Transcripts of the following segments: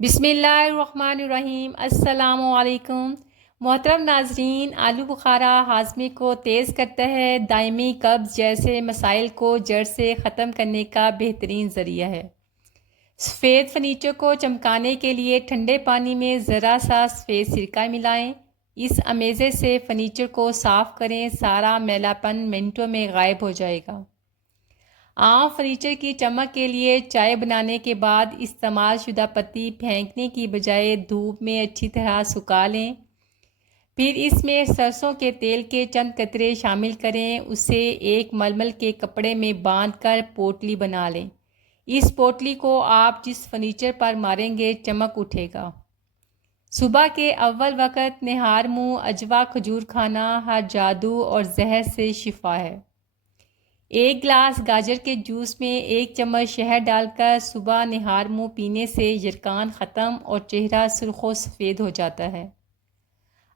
بسم اللہ الرحمن الرحیم۔ السلام علیکم محترم ناظرین، آلو بخارا ہاضمے کو تیز کرتا ہے، دائمی قبض جیسے مسائل کو جڑ سے ختم کرنے کا بہترین ذریعہ ہے۔ سفید فرنیچر کو چمکانے کے لیے ٹھنڈے پانی میں ذرا سا سفید سرکہ ملائیں۔ اس امیزے سے فرنیچر کو صاف کریں، سارا میلا پن منٹوں میں غائب ہو جائے گا۔ عام فرنیچر کی چمک کے لیے چائے بنانے کے بعد استعمال شدہ پتی پھینکنے کی بجائے دھوپ میں اچھی طرح سکھا لیں۔ پھر اس میں سرسوں کے تیل کے چند قطرے شامل کریں، اسے ایک ململ کے کپڑے میں باندھ کر پوٹلی بنا لیں۔ اس پوٹلی کو آپ جس فرنیچر پر ماریں گے چمک اٹھے گا۔ صبح کے اول وقت نہار منہ اجوا کھجور کھانا ہر جادو اور زہر سے شفا ہے۔ ایک گلاس گاجر کے جوس میں ایک چمچ شہد ڈال کر صبح نہار منہ پینے سے یرقان ختم اور چہرہ سرخ و سفید ہو جاتا ہے۔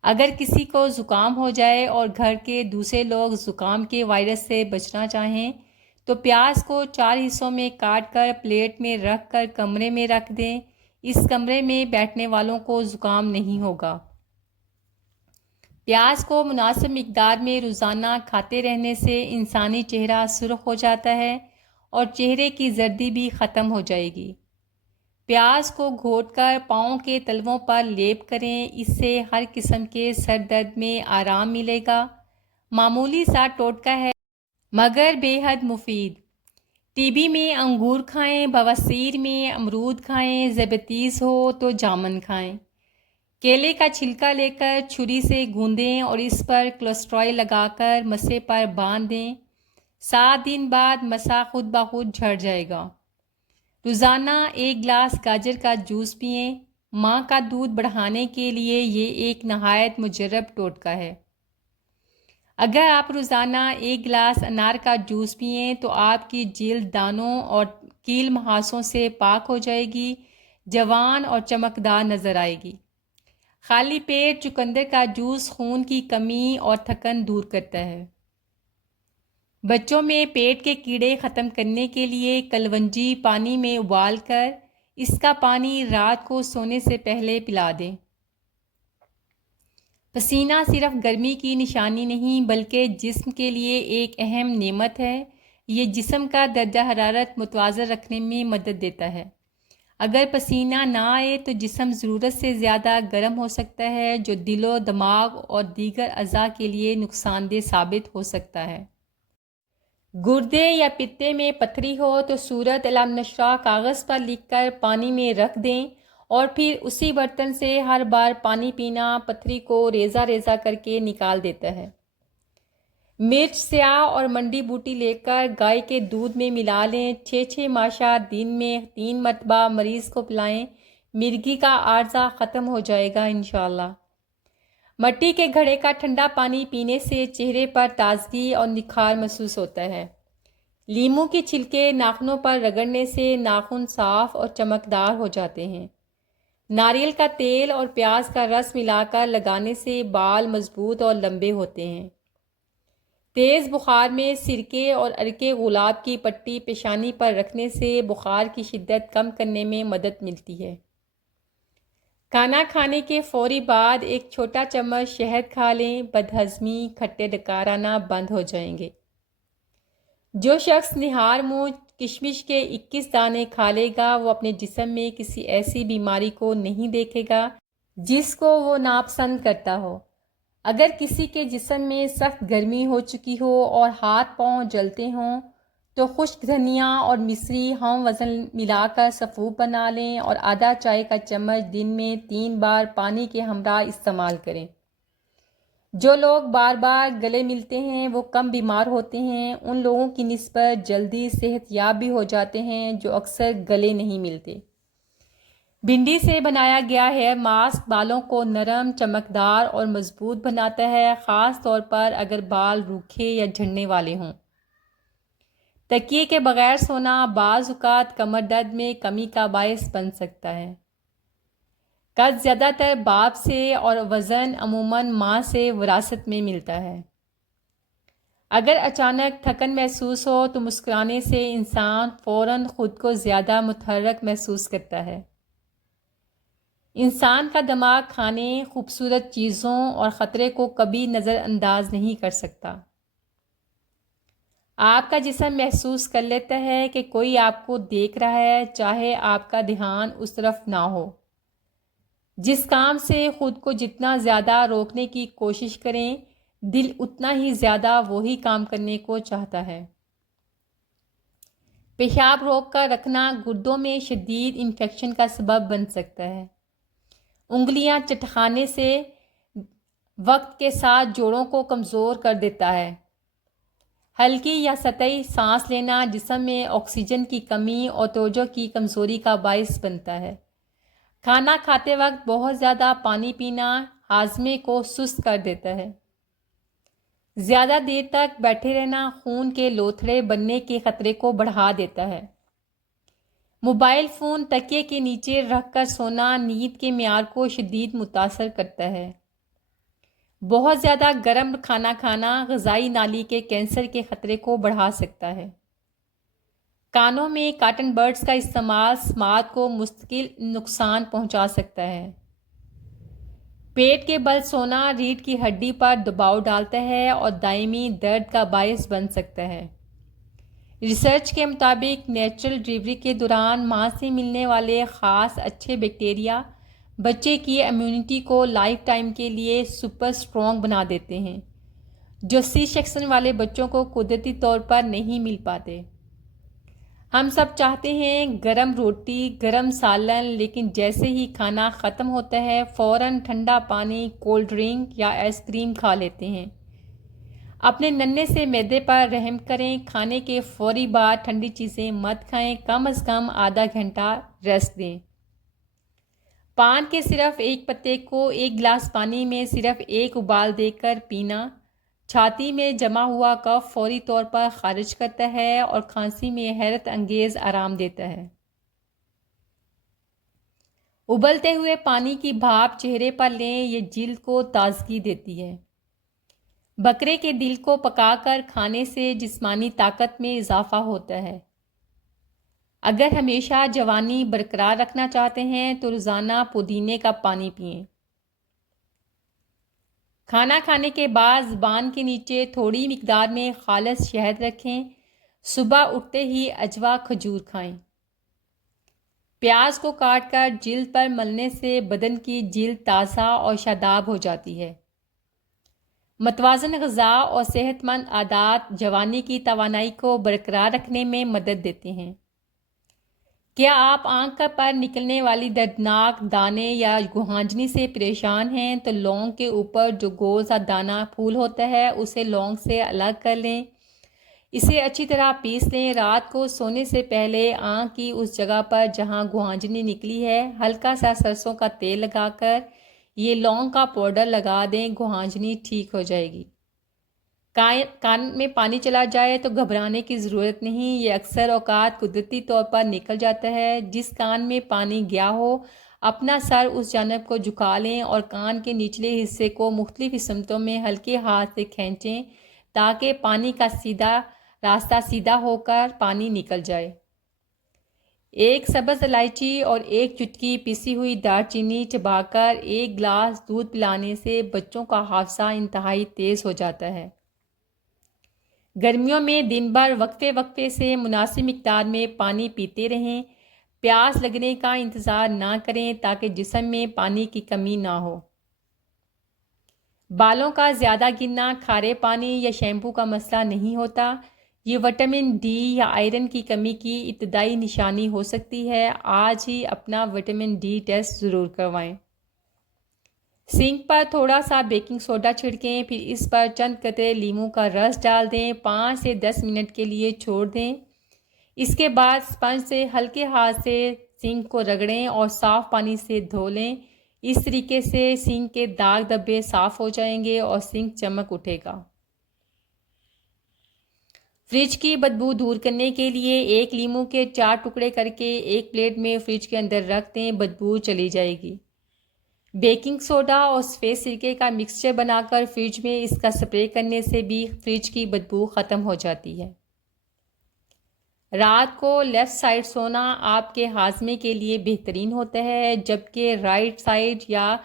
اگر کسی کو زکام ہو جائے اور گھر کے دوسرے لوگ زکام کے وائرس سے بچنا چاہیں تو پیاز کو 4 حصوں میں کاٹ کر پلیٹ میں رکھ کر کمرے میں رکھ دیں۔ اس کمرے میں بیٹھنے والوں کو زکام نہیں ہوگا۔ پیاز کو مناسب مقدار میں روزانہ کھاتے رہنے سے انسانی چہرہ سرخ ہو جاتا ہے اور چہرے کی زردی بھی ختم ہو جائے گی۔ پیاز کو گھوٹ کر پاؤں کے تلووں پر لیپ کریں، اس سے ہر قسم کے سر درد میں آرام ملے گا۔ معمولی سا ٹوٹکا ہے مگر بے حد مفید۔ ٹی بی میں انگور کھائیں، بواسیر میں امرود کھائیں، ذیابیطس ہو تو جامن کھائیں۔ کیلے کا چھلکا لے کر چھری سے گوندیں اور اس پر کولیسٹرول لگا کر مسے پر باندھ دیں۔ 7 دن بعد مسا خود بخود جھڑ جائے گا۔ روزانہ 1 گلاس گاجر کا جوس پئیں۔ ماں کا دودھ بڑھانے کے لیے یہ ایک نہایت مجرب ٹوٹکا ہے۔ اگر آپ روزانہ 1 گلاس انار کا جوس پئیں تو آپ کی جلد دانوں اور کیل مہاسوں سے پاک ہو جائے گی، جوان اور چمکدار نظر آئے گی۔ خالی پیٹ چقندر کا جوس خون کی کمی اور تھکن دور کرتا ہے۔ بچوں میں پیٹ کے کیڑے ختم کرنے کے لیے کلونجی پانی میں ابال کر اس کا پانی رات کو سونے سے پہلے پلا دیں۔ پسینہ صرف گرمی کی نشانی نہیں بلکہ جسم کے لیے ایک اہم نعمت ہے۔ یہ جسم کا درجہ حرارت متوازن رکھنے میں مدد دیتا ہے۔ اگر پسینہ نہ آئے تو جسم ضرورت سے زیادہ گرم ہو سکتا ہے، جو دل و دماغ اور دیگر اعضاء کے لیے نقصان دہ ثابت ہو سکتا ہے۔ گردے یا پتے میں پتھری ہو تو سورۃ علم نشرہ کاغذ پر لکھ کر پانی میں رکھ دیں اور پھر اسی برتن سے ہر بار پانی پینا پتھری کو ریزہ ریزہ کر کے نکال دیتا ہے۔ مرچ سیاہ اور منڈی بوٹی لے کر گائے کے دودھ میں ملا لیں، 6 ماشا دن میں 3 مرتبہ مریض کو پلائیں، مرگی کا عارضہ ختم ہو جائے گا انشاءاللہ۔ مٹی کے گھڑے کا ٹھنڈا پانی پینے سے چہرے پر تازگی اور نکھار محسوس ہوتا ہے۔ لیموں کے چھلکے ناخنوں پر رگڑنے سے ناخن صاف اور چمکدار ہو جاتے ہیں۔ ناریل کا تیل اور پیاز کا رس ملا کر لگانے سے بال مضبوط اور لمبے ہوتے ہیں۔ تیز بخار میں سرکے اور عرق گلاب کی پٹی پیشانی پر رکھنے سے بخار کی شدت کم کرنے میں مدد ملتی ہے۔ کھانا کھانے کے فوری بعد ایک چھوٹا چمچ شہد کھا لیں، بدہضمی کھٹے ڈکارانا بند ہو جائیں گے۔ جو شخص نہار منہ کشمش کے 21 دانے کھا لے گا وہ اپنے جسم میں کسی ایسی بیماری کو نہیں دیکھے گا جس کو وہ ناپسند کرتا ہو۔ اگر کسی کے جسم میں سخت گرمی ہو چکی ہو اور ہاتھ پاؤں جلتے ہوں تو خشک دھنیا اور مصری ہم وزن ملا کر سفوف بنا لیں اور آدھا چائے کا چمچ دن میں 3 بار پانی کے ہمراہ استعمال کریں۔ جو لوگ بار بار گلے ملتے ہیں وہ کم بیمار ہوتے ہیں، ان لوگوں کی نسبت جلدی صحت یاب بھی ہو جاتے ہیں جو اکثر گلے نہیں ملتے۔ بھنڈی سے بنایا گیا ہیئر ماسک بالوں کو نرم، چمکدار اور مضبوط بناتا ہے، خاص طور پر اگر بال روکھے یا جھڑنے والے ہوں۔ تکیے کے بغیر سونا بعض اوقات کمر درد میں کمی کا باعث بن سکتا ہے۔ قد زیادہ تر باپ سے اور وزن عموماً ماں سے وراثت میں ملتا ہے۔ اگر اچانک تھکن محسوس ہو تو مسکرانے سے انسان فوراً خود کو زیادہ متحرک محسوس کرتا ہے۔ انسان کا دماغ کھانے، خوبصورت چیزوں اور خطرے کو کبھی نظر انداز نہیں کر سکتا۔ آپ کا جسم محسوس کر لیتا ہے کہ کوئی آپ کو دیکھ رہا ہے، چاہے آپ کا دھیان اس طرف نہ ہو۔ جس کام سے خود کو جتنا زیادہ روکنے کی کوشش کریں، دل اتنا ہی زیادہ وہی کام کرنے کو چاہتا ہے۔ پیشاب روک کر رکھنا گردوں میں شدید انفیکشن کا سبب بن سکتا ہے۔ انگلیاں چٹکانے سے وقت کے ساتھ جوڑوں کو کمزور کر دیتا ہے۔ ہلکی یا سطحی سانس لینا جسم میں آکسیجن کی کمی اور توجہ کی کمزوری کا باعث بنتا ہے۔ کھانا کھاتے وقت بہت زیادہ پانی پینا ہاضمے کو سست کر دیتا ہے۔ زیادہ دیر تک بیٹھے رہنا خون کے لوتھڑے بننے کے خطرے کو بڑھا دیتا ہے۔ موبائل فون تکیے کے نیچے رکھ کر سونا نیند کے معیار کو شدید متاثر کرتا ہے۔ بہت زیادہ گرم کھانا کھانا غذائی نالی کے کینسر کے خطرے کو بڑھا سکتا ہے۔ کانوں میں کاٹن برڈز کا استعمال سماعت کو مستقل نقصان پہنچا سکتا ہے۔ پیٹ کے بل سونا ریڑھ کی ہڈی پر دباؤ ڈالتا ہے اور دائمی درد کا باعث بن سکتا ہے۔ ریسرچ کے مطابق نیچرل ڈلیوری کے دوران ماں سے ملنے والے خاص اچھے بیکٹیریا بچے کی امیونٹی کو لائف ٹائم کے لیے سپر اسٹرانگ بنا دیتے ہیں، جو سی سیکشن والے بچوں کو قدرتی طور پر نہیں مل پاتے۔ ہم سب چاہتے ہیں گرم روٹی، گرم سالن، لیکن جیسے ہی کھانا ختم ہوتا ہے فوراً ٹھنڈا پانی، کولڈ ڈرنک یا آئس کریم کھا لیتے ہیں۔ اپنے ننھے سے معدے پر رحم کریں، کھانے کے فوری بعد ٹھنڈی چیزیں مت کھائیں، کم از کم آدھا گھنٹہ ریسٹ دیں۔ پان کے صرف ایک پتے کو ایک گلاس پانی میں صرف ایک ابال دے کر پینا چھاتی میں جمع ہوا کف فوری طور پر خارج کرتا ہے اور کھانسی میں حیرت انگیز آرام دیتا ہے۔ ابلتے ہوئے پانی کی بھاپ چہرے پر لیں، یہ جلد کو تازگی دیتی ہے۔ بکرے کے دل کو پکا کر کھانے سے جسمانی طاقت میں اضافہ ہوتا ہے۔ اگر ہمیشہ جوانی برقرار رکھنا چاہتے ہیں تو روزانہ پودینے کا پانی پئیں۔ کھانا کھانے کے بعد زبان کے نیچے تھوڑی مقدار میں خالص شہد رکھیں۔ صبح اٹھتے ہی اجوا کھجور کھائیں۔ پیاز کو کاٹ کر جلد پر ملنے سے بدن کی جلد تازہ اور شاداب ہو جاتی ہے۔ متوازن غذا اور صحت مند عادات جوانی کی توانائی کو برقرار رکھنے میں مدد دیتے ہیں۔ کیا آپ آنکھ پر نکلنے والی دردناک دانے یا گہانجنی سے پریشان ہیں تو لونگ کے اوپر جو گول سا دانہ پھول ہوتا ہے اسے لونگ سے الگ کر لیں۔ اسے اچھی طرح پیس لیں۔ رات کو سونے سے پہلے آنکھ کی اس جگہ پر جہاں گہانجنی نکلی ہے ہلکا سا سرسوں کا تیل لگا کر یہ لونگ کا پاؤڈر لگا دیں، گہانجنی ٹھیک ہو جائے گی۔ کان میں پانی چلا جائے تو گھبرانے کی ضرورت نہیں، یہ اکثر اوقات قدرتی طور پر نکل جاتا ہے۔ جس کان میں پانی گیا ہو اپنا سر اس جانب کو جھکا لیں اور کان کے نچلے حصے کو مختلف سمتوں میں ہلکے ہاتھ سے کھینچیں تاکہ پانی کا راستہ سیدھا ہو کر پانی نکل جائے۔ ایک سبز الائچی اور ایک چٹکی پیسی ہوئی دار چینی چبا کر ایک گلاس دودھ پلانے سے بچوں کا حافظہ انتہائی تیز ہو جاتا ہے۔ گرمیوں میں دن بھر وقفے وقفے سے مناسب مقدار میں پانی پیتے رہیں۔ پیاس لگنے کا انتظار نہ کریں تاکہ جسم میں پانی کی کمی نہ ہو۔ بالوں کا زیادہ گرنا کھارے پانی یا شیمپو کا مسئلہ نہیں ہوتا، یہ وٹامن ڈی یا آئرن کی کمی کی ابتدائی نشانی ہو سکتی ہے۔ آج ہی اپنا وٹامن ڈی ٹیسٹ ضرور کروائیں۔ سنک پر تھوڑا سا بیکنگ سوڈا چھڑکیں، پھر اس پر چند قطرے لیموں کا رس ڈال دیں، 5 سے 10 منٹ کے لیے چھوڑ دیں۔ اس کے بعد اسپنج سے ہلکے ہاتھ سے سنک کو رگڑیں اور صاف پانی سے دھو لیں۔ اس طریقے سے سنک کے داغ دھبے صاف ہو جائیں گے اور سنک چمک اٹھے گا۔ فریج کی بدبو دور کرنے کے لیے ایک لیموں کے 4 ٹکڑے کر کے ایک پلیٹ میں فریج کے اندر رکھ دیں، بدبو چلی جائے گی۔ بیکنگ سوڈا اور سفید سرکے کا مکسچر بنا کر فریج میں اس کا سپرے کرنے سے بھی فریج کی بدبو ختم ہو جاتی ہے۔ رات کو لیفٹ سائڈ سونا آپ کے ہاضمے کے لیے بہترین ہوتا ہے، جبکہ رائٹ سائڈ یا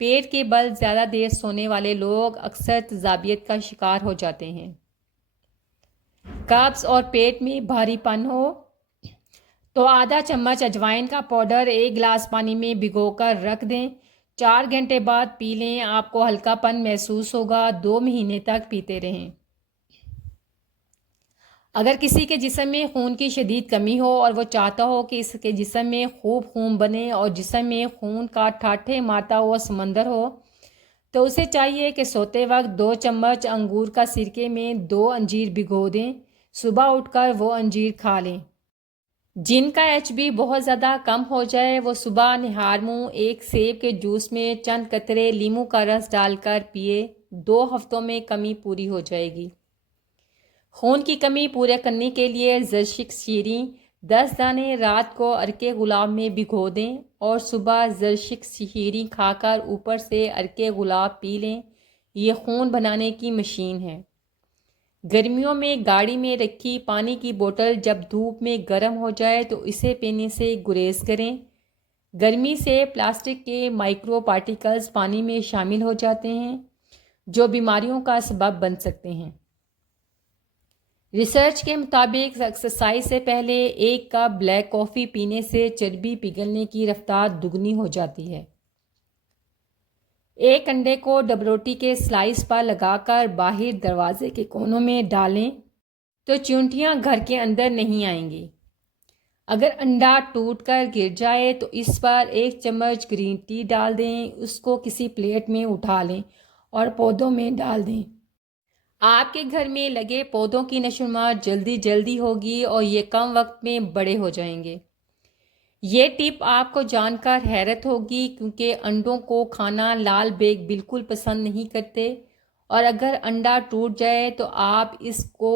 پیٹ کے بل زیادہ دیر سونے والے لوگ اکثر تذابیت کا شکار ہو جاتے ہیں۔ قبض اور پیٹ میں بھاری پن ہو تو آدھا چمچ اجوائن کا پاؤڈر 1 گلاس پانی میں بھگو کر رکھ دیں، 4 گھنٹے بعد پی لیں، آپ کو ہلکا پن محسوس ہوگا، 2 مہینے تک پیتے رہیں۔ اگر کسی کے جسم میں خون کی شدید کمی ہو اور وہ چاہتا ہو کہ اس کے جسم میں خوب خون بنے اور جسم میں خون کا ٹھاٹھے مارتا ہوا سمندر ہو، تو اسے چاہیے کہ سوتے وقت 2 چمچ انگور کا سرکے میں 2 انجیر بھگو دیں، صبح اٹھ کر وہ انجیر کھا لیں۔ جن کا ایچ بی بہت زیادہ کم ہو جائے وہ صبح نہار منہ ایک سیب کے جوس میں چند قطرے لیموں کا رس ڈال کر پیے، 2 ہفتوں میں کمی پوری ہو جائے گی۔ خون کی کمی پورے کرنے کے لیے زرشک شیریں 10 دانے رات کو عرق گلاب میں بھگو دیں اور صبح زرشک شیریں کھا کر اوپر سے عرق گلاب پی لیں، یہ خون بنانے کی مشین ہے۔ گرمیوں میں گاڑی میں رکھی پانی کی بوتل جب دھوپ میں گرم ہو جائے تو اسے پینے سے گریز کریں۔ گرمی سے پلاسٹک کے مائکرو پارٹیکلز پانی میں شامل ہو جاتے ہیں جو بیماریوں کا سبب بن سکتے ہیں۔ ریسرچ کے مطابق ایکسرسائز سے پہلے 1 کپ بلیک کافی پینے سے چربی پگھلنے کی رفتار دگنی ہو جاتی ہے۔ 1 انڈے کو ڈبل روٹی کے سلائس پر لگا کر باہر دروازے کے کونوں میں ڈالیں تو چیونٹیاں گھر کے اندر نہیں آئیں گی۔ اگر انڈا ٹوٹ کر گر جائے تو اس پر 1 چمچ گرین ٹی ڈال دیں، اس کو کسی پلیٹ میں اٹھا لیں اور پودوں میں ڈال دیں۔ آپ کے گھر میں لگے پودوں کی نشوونما جلدی ہوگی اور یہ کم وقت میں بڑے ہو جائیں گے۔ یہ ٹپ آپ کو جان کر حیرت ہوگی کیونکہ انڈوں کو کھانا لال بیگ بالکل پسند نہیں کرتے، اور اگر انڈا ٹوٹ جائے تو آپ اس کو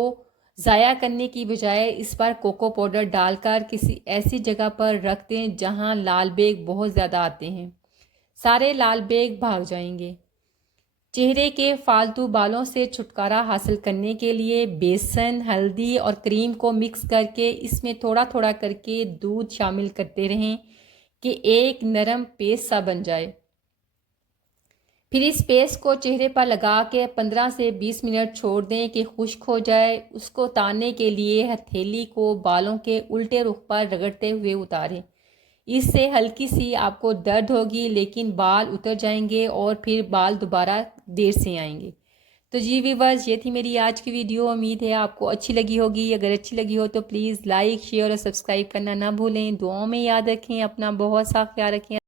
ضائع کرنے کی بجائے اس پر کوکو پاؤڈر ڈال کر کسی ایسی جگہ پر رکھ دیں جہاں لال بیگ بہت زیادہ آتے ہیں، سارے لال بیگ بھاگ جائیں گے۔ چہرے کے فالتو بالوں سے چھٹکارا حاصل کرنے کے لیے بیسن، ہلدی اور کریم کو مکس کر کے اس میں تھوڑا تھوڑا کر کے دودھ شامل کرتے رہیں کہ ایک نرم پیسٹ سا بن جائے۔ پھر اس پیسٹ کو چہرے پر لگا کے 15 سے 20 منٹ چھوڑ دیں کہ خشک ہو جائے۔ اس کو اتارنے کے لیے ہتھیلی کو بالوں کے الٹے رخ پر رگڑتے ہوئے اتاریں، اس سے ہلکی سی آپ کو درد ہوگی لیکن بال اتر جائیں گے اور پھر بال دوبارہ دیر سے آئیں گے۔ تو جی ویورز، یہ تھی میری آج کی ویڈیو، امید ہے آپ کو اچھی لگی ہوگی۔ اگر اچھی لگی ہو تو پلیز لائک، شیئر اور سبسکرائب کرنا نہ بھولیں۔ دعاؤں میں یاد رکھیں، اپنا بہت سا خیال رکھیں۔